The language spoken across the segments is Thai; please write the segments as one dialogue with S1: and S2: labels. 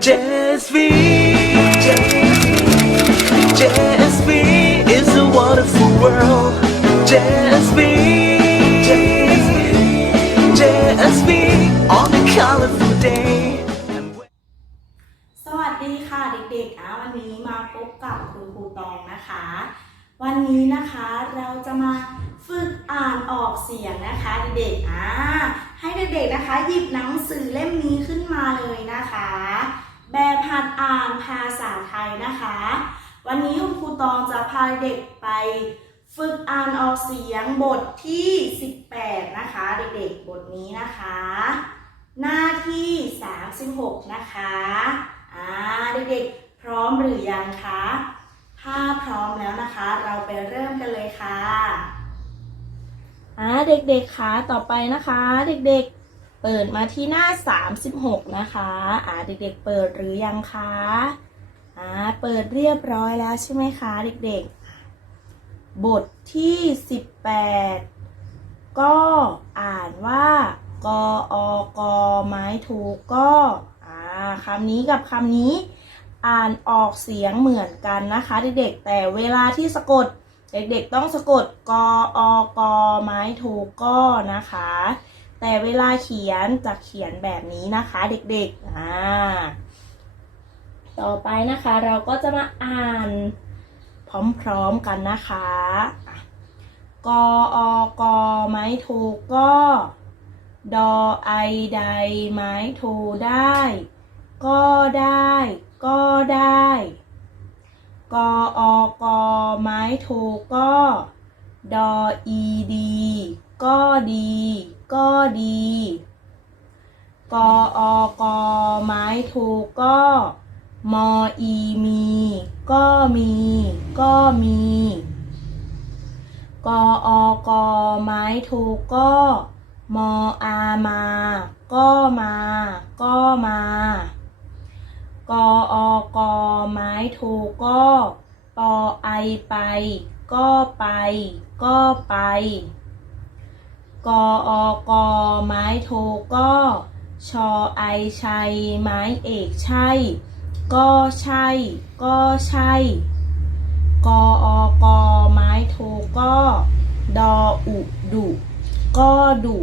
S1: JSV JSV is a wonderful world JSV JSV on a colorful day
S2: สวัสดีค่ะเด็กๆอะวันนี้มาพบกับครูครูตองนะคะ วันนี้นะคะเราจะมาฝึกอ่านออกเสียงนะคะเด็กๆอะให้เด็กๆนะคะ หยิบหนังสือเล่มนี้ขึ้นมาเลยนะคะ แบบหัดอ่านภาษาไทยนะคะ วันนี้คุณครูตองจะพาเด็กไปฝึกอ่านออกเสียงบทที่ 18 นะคะ เด็กๆ บทนี้นะคะ หน้าที่ 36 นะคะอ่าเด็กๆ พร้อมหรือยังคะ ถ้าพร้อมแล้วนะคะ เราไปเริ่มกันเลยค่ะอ่าเด็กๆคะต่อไปนะคะ เด็กๆ เปิดมาที่หน้า 36 นะคะอ่าเด็กๆ เปิดหรือยังคะอ่าเปิดเรียบร้อยแล้วใช่ไหมคะเด็กๆ บทที่ 18 ก็อ่านว่ากออกไม้ถูกก็อ่าคำนี้กับคำนี้อ่านออกเสียงเหมือนกันนะคะเด็กๆ แต่เวลาที่สะกด เด็กๆ ต้องสะกดกออกไม้ถูกก็นะคะ แต่เวลาเขียนจะเขียนแบบนี้นะคะเด็กๆอ่าต่อไปนะคะเราก็จะมาอ่านพร้อมๆกันนะคะกออกไม้ถูกก็ดอไอใดไม้ถูได้ ก็ได้ ก็ได้กออกไม้ถูกก็ ดออีดี ก็ดี ก็ดี กออกไม้ถูกก็มออีมี ก็มี ก็มี กออกไม้ถูกก็มออามา ก็มา ก็มากออกไม้ถูกก็ปอไอไป ก็ไป ก็ไป กออกไม้ถูกก็ชอไอชัย ไม้เอกใช่ ก็ใช่ ก็ใช่ กออกไม้ถูกก็ ดออุดุก็ดุ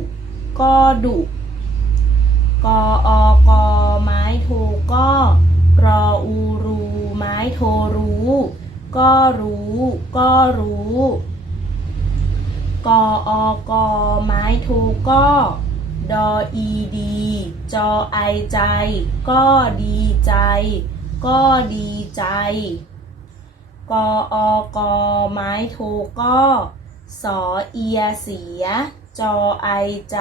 S2: ก็ดุกออกไม้ถูกก็รออูรู ไม้โทรู้ ก็รู้ ก็รู้ กออกไม้ถูก็ดออีดี จอไอใจ ก็ดีใจ ก็ดีใจ กออกไม้ถูก็สอเอียเสีย จอไอใจ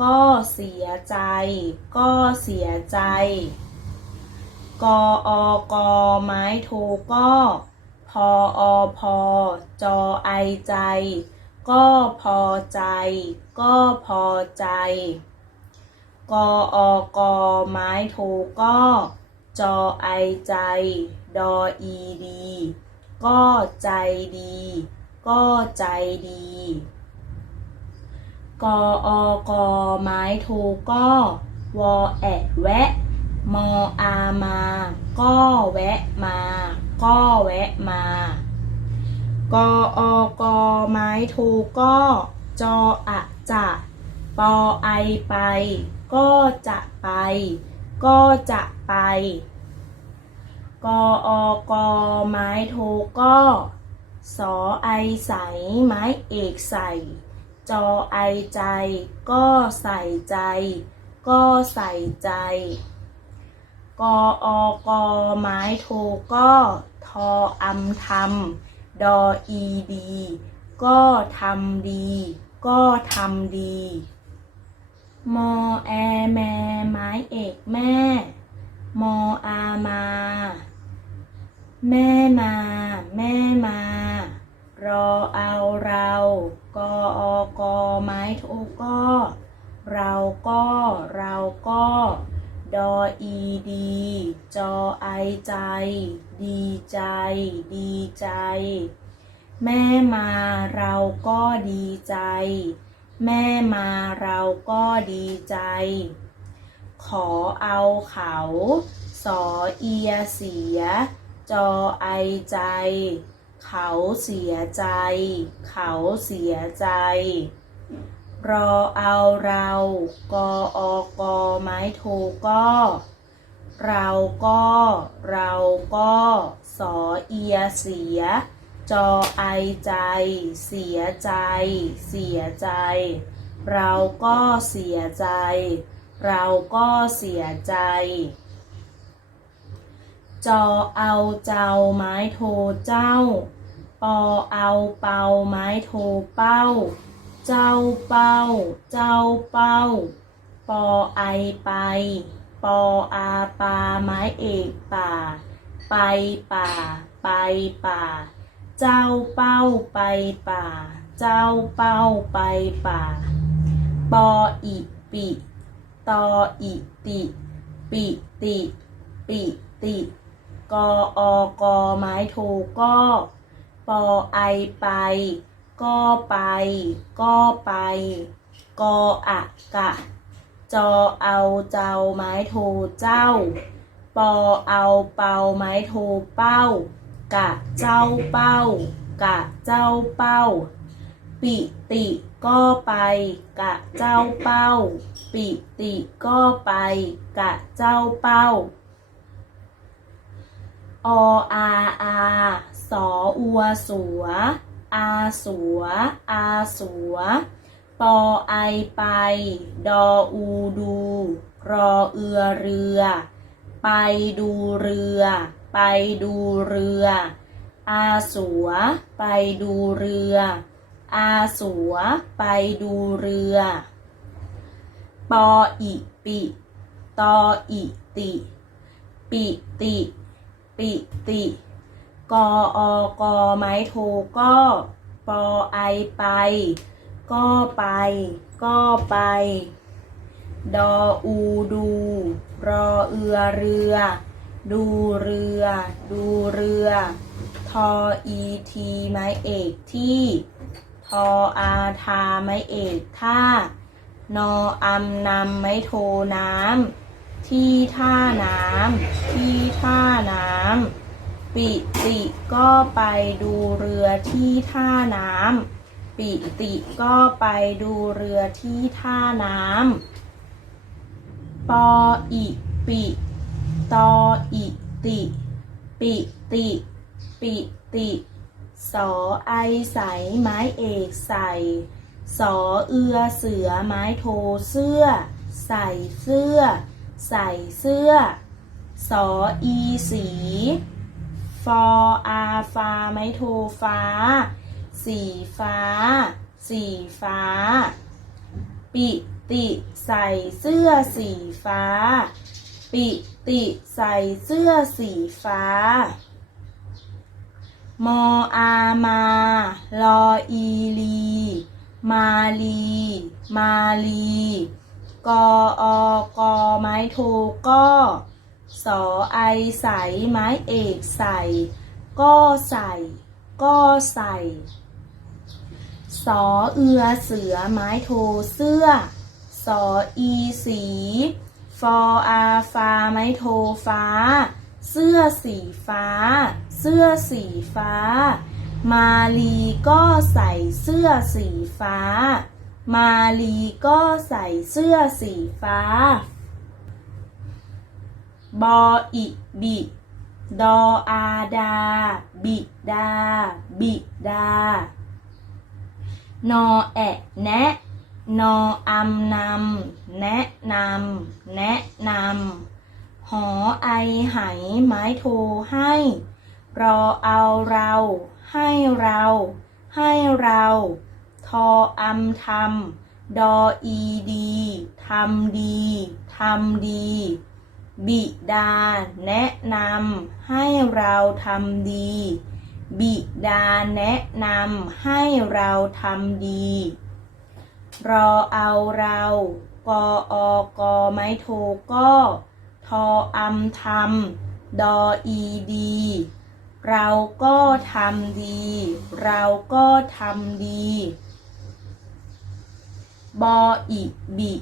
S2: ก็เสียใจ ก็เสียใจ กออกไม้ถูกก็พออพอจอไอใจ ก็พอใจ ก็พอใจ กออกไม้ถูกก็จอไอใจ ดออีดี ก็ใจดี ก็ใจดี กออกไม้ถูกก็ วอแอะแวะ มออามา ก็แวะมา ก็แวะมา กออกไม้ถูก็จออะจะปอไอไป ก็จะไป ก็จะไป กออกไม้ถูก็สอไอใส ไม้เอกใส่ จอไอใจ ก็ใส่ใจ ก็ใส่ใจ กออกไม้ถูกก็ทออำทำ ดออีดี ก็ทำดี ก็ทำดี มอแอแมไม้เอกแม่ มออามา แม่มา แม่มา รอเอาเรา กออกไม้ถูกก็ เราก็ เราก็ ดออีดี จอไอใจ ดีใจ ดีใจ แม่มาเราก็ดีใจ แม่มาเราก็ดีใจ ขอเอาเขา สอเอียเสีย จอไอใจ เขาเสียใจ เขาเสียใจ รอเอาเรากออกอไม้โทก็ เราก็เราก็สอเอียเสีย จอไอใจ เสียใจ เสียใจ เราก็เสียใจ เราก็เสียใจ จอเอาเจ้าไม้โทเจ้า ปอเอาเป่าไม้โทเป้า เจ้าเป้า เจ้าเป้า ปอไอไป ปออาปาไม้เอกป่า ไปป่า ไปป่า เจ้าเป้าไปป่า เจ้าเป้าไปป่า ปออิปิตออิติ ปิติ ปิติกออกอไม้โทก็ ปอไอไป ก็ไป ก็ไป กออะกะ จอเอาเจ้าไม้โทเจ้า ปอเอาเป่าไม้โทเป้า กะเจ้าเป้า กะเจ้าเป้า ปิติก็ไป กะเจ้าเป้า ปิติก็ไป กะเจ้าเป้าออาอาสออัวสัว อาสัว อาสัว ปอไอไป ดออูดู รอเอือเรือ ไปดูเรือ ไปดูเรือ อาสัว ไปดูเรือ อาสัว ไปดูเรือ ปออิปิ ตออิติ ปิติ ปิติ กออกอไม้โทก็ปอไอไป ก็ไป ก็ไป ดออูดู รอเอือเรือ ดูเรือ ดูเรือ ทออีทีไม้เอกที่ ทออาทาไม้เอกท่านออำนำไม้โทน้ำที่ท่าน้ำที่ท่าน้ำ ปิติก็ไปดูเรือที่ท่าน้ำปิติก็ไปดูเรือที่ท่าน้ำปออิปิตออิติ ปิติ ปิติสอไอใสไม้เอกใส่สอเอือเสือไม้โทเสื้อ ใส่เสื้อ ใส่เสื้อสออีสี ฟออาฟาไม้โทฟ้า สีฟ้า สีฟ้า ปิติใส่เสื้อสีฟ้า ปิติใส่เสื้อสีฟ้า มออามาลออีลี มาลี มาลี กออกอไม้โทก็ สอไอใสไม้เอกใส่ก็ใส่ ก็ใส่สอเอือเสือไม้โทเสื้อสออีสีฟออาฟาไม้โทฟ้า เสื้อสีฟ้า เสื้อสีฟ้า มาลีก็ใส่เสื้อสีฟ้า มาลีก็ใส่เสื้อสีฟ้า บออิบิดออาดา บิดา บิดานอแอะแนะนออำนำแนะนำแนะนำหอไอไหไม้โทให้ รอเอาเรา ให้เรา ให้เรา ทออำทำดออีดีทำดีทำดี บิดา แนะนำให้เราทำดี บิดาแนะนำให้เราทำดี รอเอาเรา กออกอไม้โทก็ทออำทำดออีดี เราก็ทำดี เราก็ทำดี บออิบิ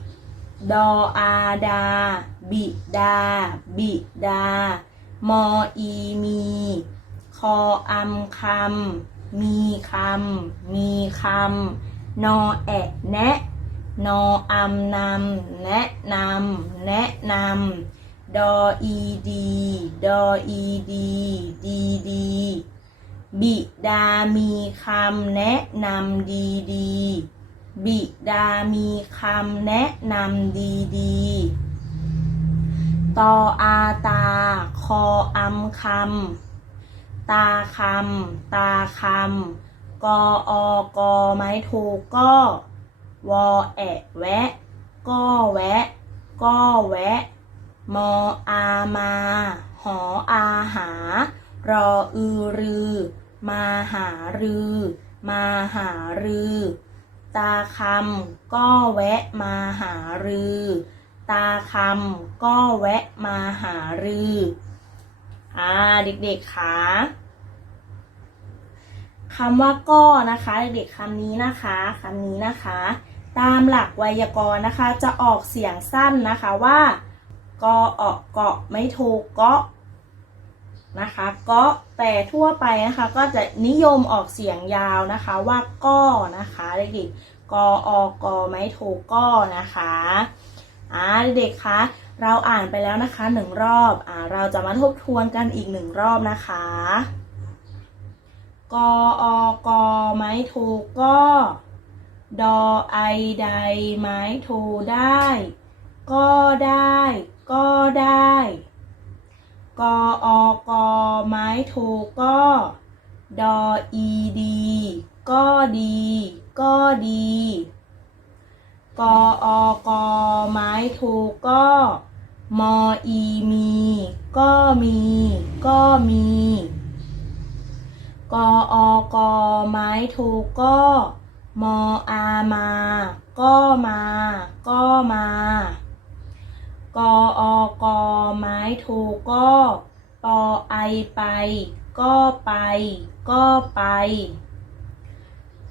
S2: ดออาดา บิดา บิดา มออีมี คออำคำมีคำมีคำนอแอะแนะนออำนำแนะนำแนะนำดออีดี ดออีดี ดีดี บิดามีคำแนะนำดีดี บิดามีคำแนะนำดีดีๆตออาตา คออำคำ ตาคำ ตาคำ กออกอไม้ถูกก็ วอแอะแวะ ก็แวะ ก็แวะ มออามา หออาหา รออือรือ มาหารือ มาหารือ ตาคำก็แวะมาหารือ ตาคำก็แวะมาหารืออ่าเด็กๆคะคำว่าก็นะคะเด็กๆคำนี้นะคะคำนี้นะคะ ตามหลักไวยากรณ์นะคะ จะออกเสียงสั้นนะคะว่า กออกเกาะไม่โทเกาะ นะคะกาะแต่ทั่วไปนะคะก็จะนิยมออกเสียงยาวนะคะว่าก้อนะคะเด็กๆกออกอไม่โทก้อนะคะอ่าเด็กๆคะเราอ่านไปแล้วนะคะหนึ่งรอบอ่าเราจะมาทบทวนกันอีกหนึ่งรอบนะคะกออกอไม้โทก้อดอไอใดไม้โทได้ ก็ได้ ก็ได้ กออกอไม้โทก็ดออีดี ก็ดี ก็ดี กออกอไม้โทก็มออีมี ก็มี ก็มี กออกอไม้โทก็มออามา ก็มา ก็มา กออกอไม้โทก็ปอไอไป ก็ไป ก็ไป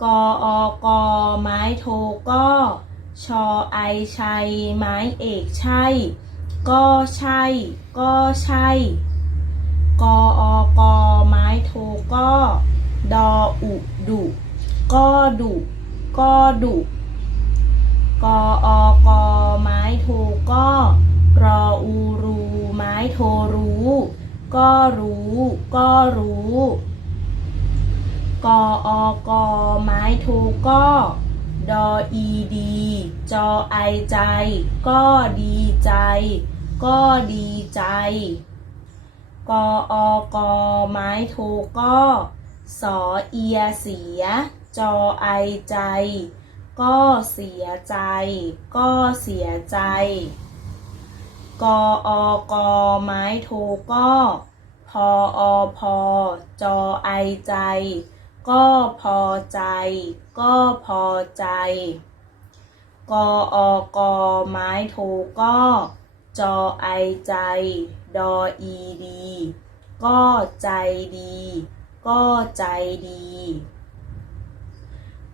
S2: กออกอไม้โทก็ชอไอชัย ไม้เอกใช่ ก็ใช่ ก็ใช่ กออกอไม้โทก็ ดออุดุก็ดุก็ดุกออกอไม้โทก็ รออูรู ไม้โทรู้ ก็รู้ ก็รู้ กออกอไม้โทก็ ดออีดี จอไอใจ ก็ดีใจ ก็ดีใจ กออกอไม้โทก็สอเอียเสีย จอไอใจ ก็เสียใจ ก็เสียใจ กออกอไม้โทก็พออพอจอไอใจ ก็พอใจ ก็พอใจ กออกอไม้โทก็จอไอใจ ดออีดี ก็ใจดี ก็ใจดี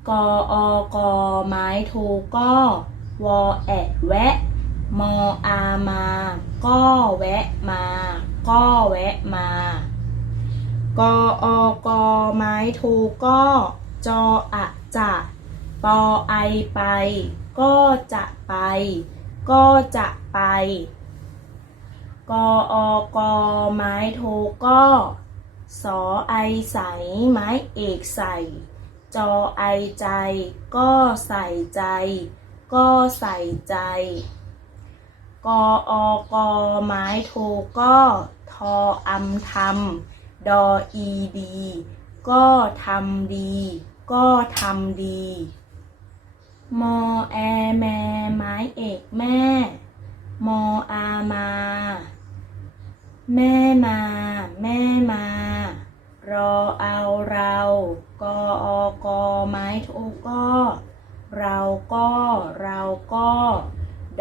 S2: กออกอไม้โทก็วอแอะแวะ มออามา ก็แวะมา ก็แวะมากออกอไม้โทก็จออะจะปอไอไป ก็จะไป ก็จะไปกออกอไม้โทก็สอไอใสไม้เอกใส่ จอไอใจ ก็ใส่ใจ ก็ใส่ใจ กออกอไม้โทก็ทออำทำดออีดี ก็ทำดี ก็ทำดี มอแอแมไม้เอกแม่ มออามา แม่มา แม่มารอเอาเรา กออกอไม้โทก็ เราก็ เราก็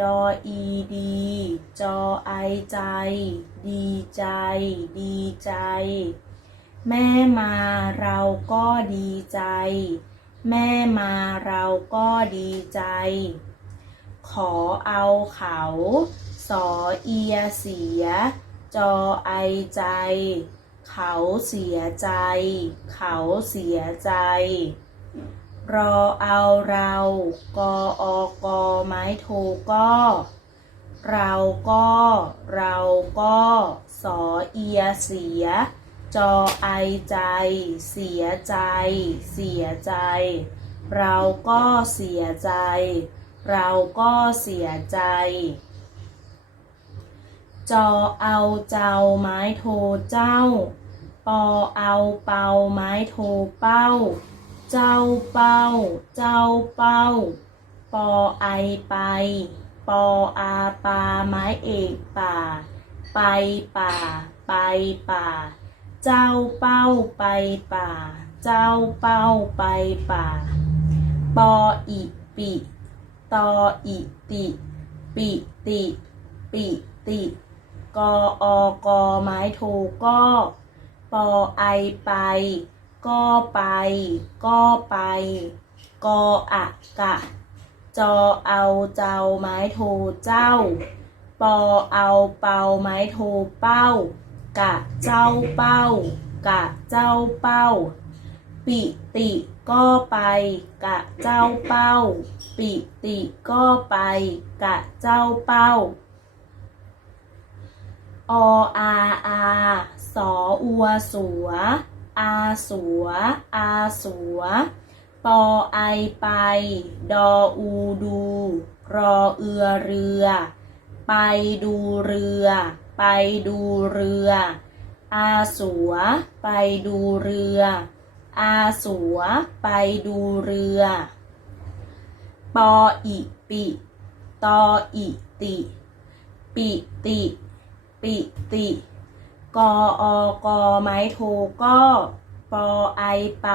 S2: ดออีดี จอไอใจ ดีใจ ดีใจ แม่มาเราก็ดีใจ แม่มาเราก็ดีใจ ขอเอาเขา สอเอียเสีย จอไอใจ เขาเสียใจ เขาเสียใจ รอเอาเรา กออกอไม้โทก็ เราก็ เราก็สอเอียเสีย จอไอใจ เสียใจ เสียใจ เราก็เสียใจ เราก็เสียใจ จอเอาเจ้าไม้โทเจ้า ปอเอาเป่าไม้โทเป้า เจ้าเป้า เจ้าเป้า ปอไอไป ปออาปาไม้เอกป่า ไปป่า ไปป่า เจ้าเป้าไปป่า เจ้าเป้าไปป่า ปออิปิตออิติ ปิติ ปิติ กออกอไม้โทก็ ปอไอไป ก็ไป ก็ไป กออะกะ จอเอาเจ้าไม้โทเจ้า ปอเอาเป่าไม้โทเป้า กะเจ้าเป้า กะเจ้าเป้า ปิติก็ไป กะเจ้าเป้า ปิติก็ไป กะเจ้าเป้าออาอาสออัวสัว อาสัว อาสัว ปอไอไป ดออูดู รอเอือเรือ ไปดูเรือ ไปดูเรือ อาสัว ไปดูเรือ อาสัว ไปดูเรือ ปออิปิ ตออิติ ปิติ ปิติ กออกอไม้โทก็ปอไอไป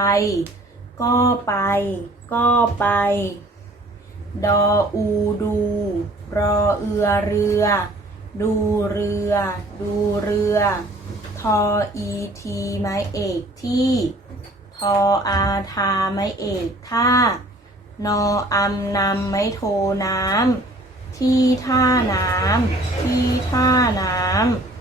S2: ก็ไป ก็ไป ดออูดู รอเอือเรือ ดูเรือ ดูเรือ ทออีทีไม้เอกที่ ทออาทาไม้เอกท่านออำนำไม้โทน้ำที่ท่าน้ำที่ท่าน้ำ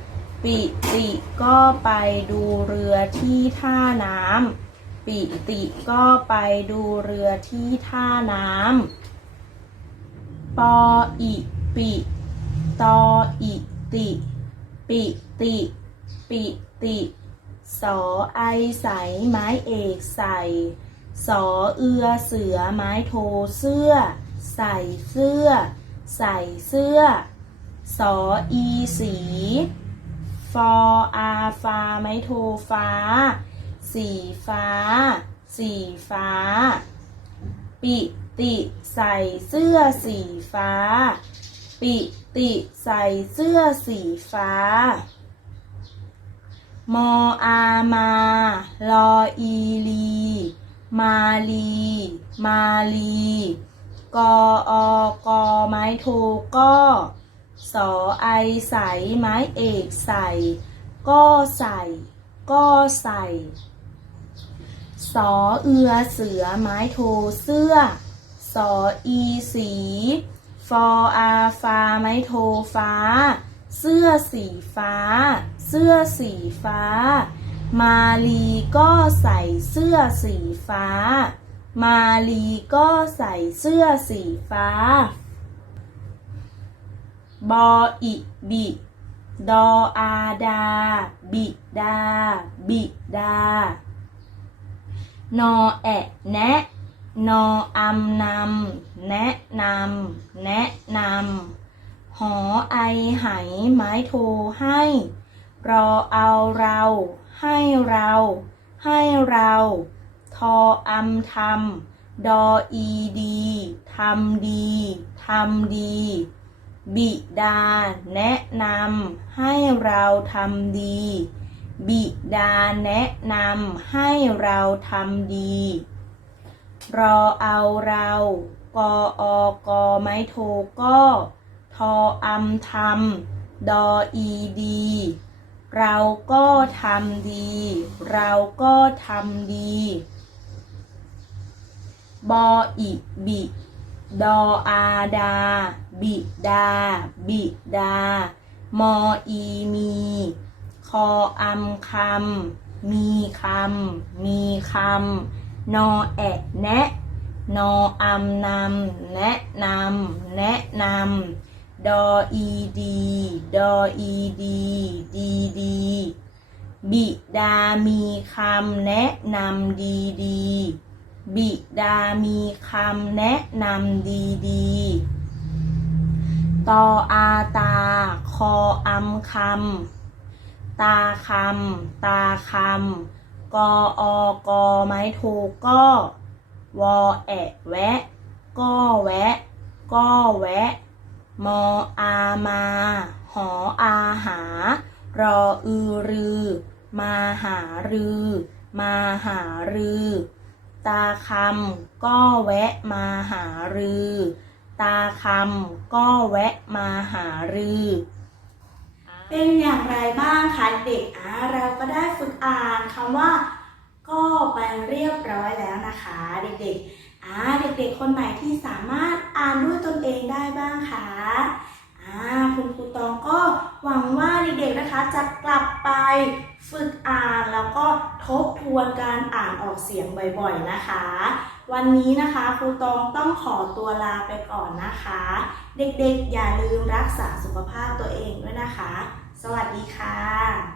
S2: ปิติก็ไปดูเรือที่ท่าน้ำปิติก็ไปดูเรือที่ท่าน้ำปออิปิตออิติ ปิติ ปิติสอไอใสไม้เอกใส่สอเอือเสือไม้โทเสื้อ ใส่เสื้อ ใส่เสื้อสออีสี ฟออาฟาไม้โทฟ้า สีฟ้า สีฟ้า ปิติใส่เสื้อสีฟ้า ปิติใส่เสื้อสีฟ้ามออามาลออีลี มาลี มาลี กออกอไม้โทก็ สอไอใสไม้เอกใส่ ก็ใส่ ก็ใส่สอเอือเสือไม้โทเสื้อสออีสีฟออาฟาไม้โทฟ้า เสื้อสีฟ้า เสื้อสีฟ้า มาลีก็ใส่เสื้อสีฟ้า มาลีก็ใส่เสื้อสีฟ้า บออิบิ ดออาดา บิดา บิดานอแอะแนะนออำนำแนะนำแนะนำหอไอไหไม้โทให้ รอเอาเรา ให้เรา ให้เรา ทออำทำดออีดีทำดีทำดี บิดาแนะนำให้เราทำดี บิดาแนะนำให้เราทำดี รอเอาเรา กออกอไม้โทก็ทออำทำดออีดี เราก็ทำดี เราก็ทำดี บออิบิ ดออาดา บิดา บิดา มออีมี คออัมคำมีคำมีคำนอแอะแนะนออัมนำแนะนำแนะนำดออีดีดออีดีดีดีบิดามีคำแนะนำดีดี บิดามีคำแนะนำดีดีๆตออาตา คออัมคำ ตาคำ ตาคำ กออกอไม้โทก็ วอแอะแวะ ก็แวะ ก็แวะ มออามา หออาหา รออือรือ มาหารือ มาหารือ ตาคำก็แวะมาหารือ ตาคำก็แวะมาหารือ เป็นอย่างไรบ้างคะเด็กอ่าเราก็ได้ฝึกอ่านคำว่า ก็ไปเรียบร้อยแล้วนะคะ เด็กๆอ่าเด็กๆ คนไหนที่สามารถอ่านด้วยตนเองได้บ้างคะอ่าคุณครูตองก็หวังว่าเด็กๆนะคะจะกลับไป ฝึกอ่านแล้วก็ทบทวนการอ่านออกเสียงบ่อยๆนะคะ วันนี้นะคะครูตองต้องขอตัวลาไปก่อนนะคะ เด็กๆอย่าลืมรักษาสุขภาพตัวเองด้วยนะคะ สวัสดีค่ะ